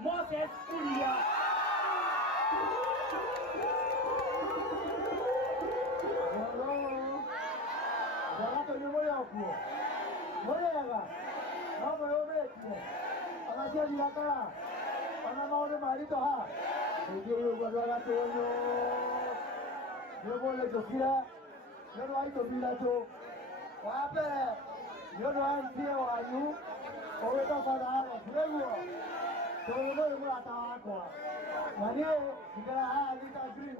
Moses Kuria. Watu ni moyo wako. Moyo yaga. Mambo yote. Anajia dilaka. Ana maone marito ha. Ndio kwa watu wenyo. Ndio bole tokira. Ndio aito bila to. Wape. Ndio antie wanyu. Owe to fadha. Ndio. Ndio ndio atawako. Nani ndio alita green.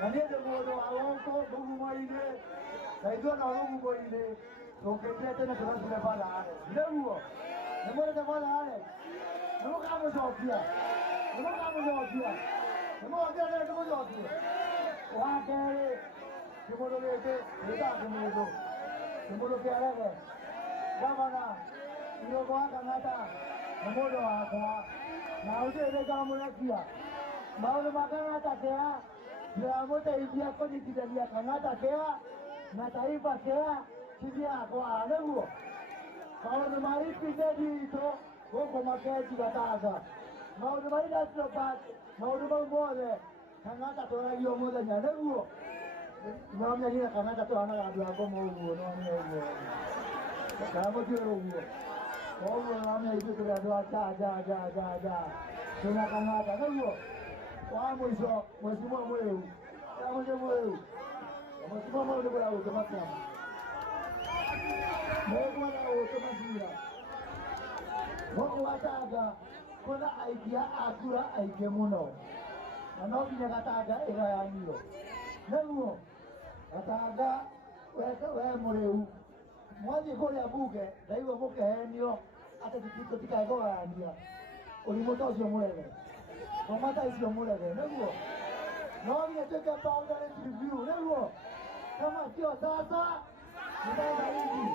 Nani ndio moyo awako bugu moine. Saidiwa na wangu moine. Tokete tena tunasema fadha. Ndio. Ndio fadha ale. Ndio kama sofia. Ndio kama sofia. Ndio kama sofia. Wake. Kimono lete. Ndio kimono. Kimono kialege. Gavana. Ndio kwa kanata. Mmoja wako. Na uje kama mnakia. Maana makana atakea. Ndio moto hivi hapo nikijalia kanata kea. Na taifa kea. Sisi kwa leo. Maana mari pizedi to huko maketi kataza. Maana mari ndio basi. Maana mbona kanata tora hiyo moja nyalewo. Mama yeye kanata to ana adu hapo mungu no mungu. Kama kile huo. Kwa mama yeye ndio ja. Tuna kanata huo. Kwa mwisho mheshimiwa mweu. Kama mwisho mweu. Mheshimiwa mweu ndio kwa kama Mungu anaotomagia. Mungu wataga kuna idea akura aike muno. Na no binya gataga ira ya nilo. Neguo gataga we mureu. Mwathi kuria buge ndaiwa mukehenio ate tikito tikaigorania. Ulimoto ucio murege. Komata icio murege neguo. No binya teka boundary review neguo. Kama sio sasa ndio hivi.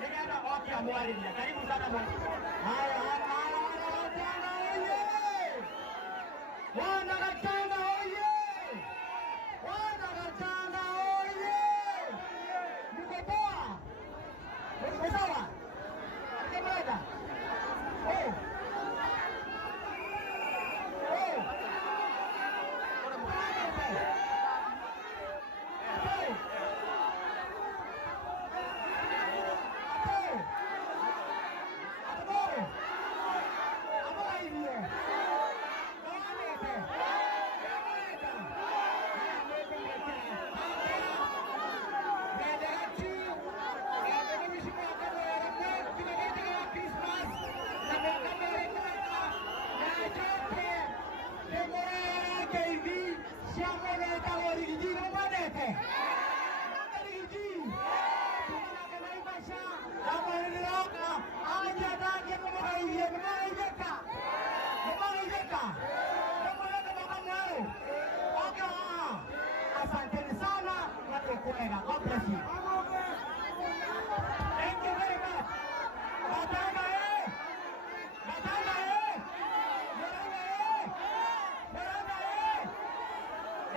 Nikaenda oki ya mwalimu. Karibu sana mwalimu. Haya, Wanagachanga oye! Wanagachanga oye! Wanagachanga oye! Mko poa? Mko sawa? Mko oh. Asanteni sana na kukwenda. God bless you. Thank you very much. Matanga eh! Matanga eh! Matanga eh! Matanga eh!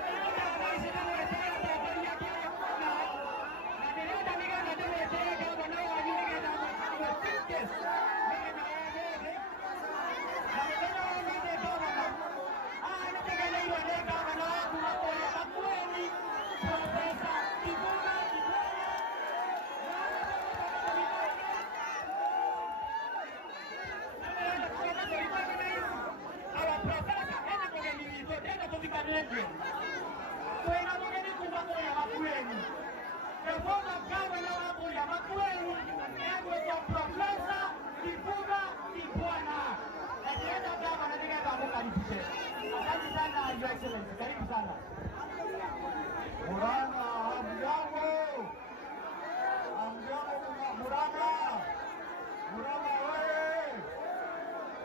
Asante sana Your Excellency. Karibu sana. Murang'a, hamjambo? Hamjambo Murang'a? Murang'a oye!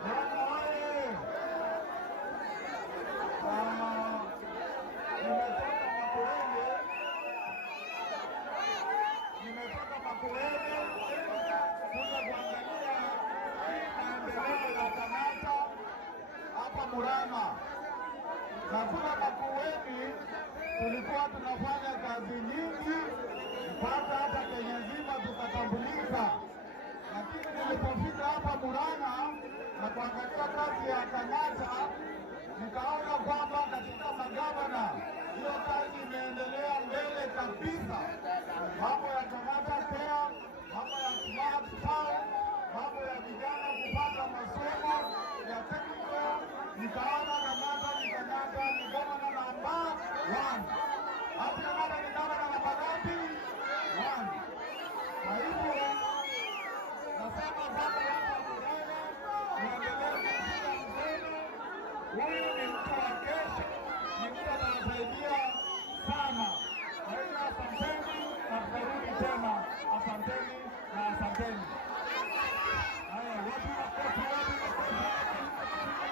Murang'a oye! Nimetoka Makueni kuja kuangalia maendeleo ya Tamata hapa Murang'a. Na kule Makueni tulikuwa tunafanya kazi nyingi mpaka hata Kenya nzima tukatambulika, lakini nilipofika hapa Murang'a na kuangalia kazi ya Tamata nikaona kwamba katika magavana hiyo kazi imeendelea mbele kabisa. Mambo ya Tamata Care, mambo ya Smart Town, mambo ya vijana kupata masomo ya technical, nikaona Tamata ni gavana namba 1. Hapo Tamata ni gavana namba ngapi? 1. Kwa hivyo nasema baba hapa Murang'a niendelee kupiga mkono. Huyu ni mtu wa kesho, ni mtu anasaidia sana. Kwa hivyo asanteni na tutarudi tena. Asanteni na asanteni. Haya, wapi makofi, wapi makofi.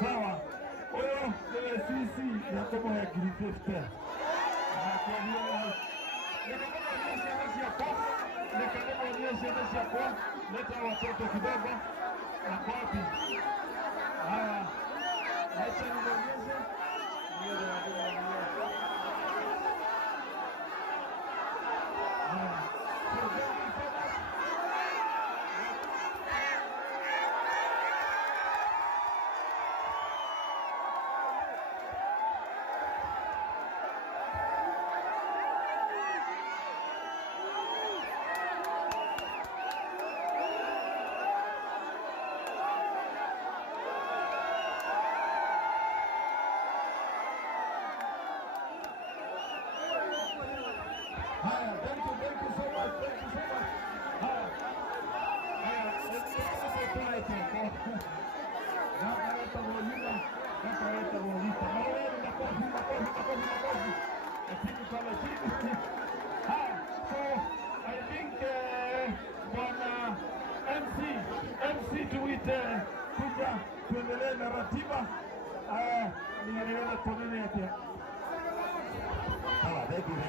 Sawa, huyo ndio sisi ya kama ya Grifter. Leta watoto kidogo na kwapi. Haya, acha nionyeshe. Makofi. Tumemete. Sawa, thank you.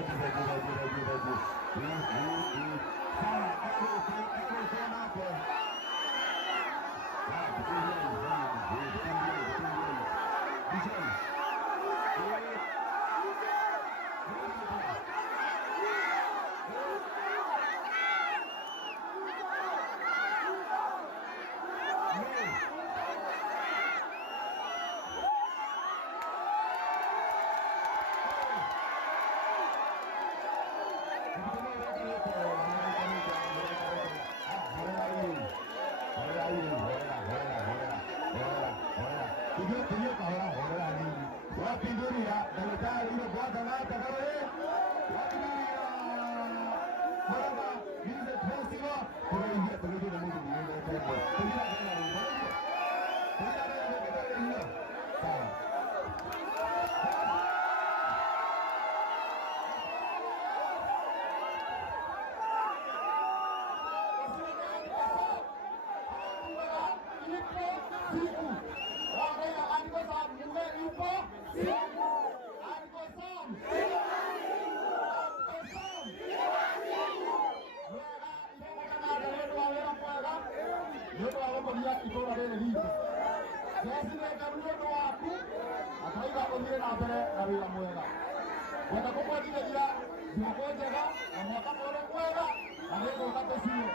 Sawa, everything hapo. Wenda kukwatithĩria thigũkũ njega na mwaka mwerũ mwega na nĩngũka tũciũ.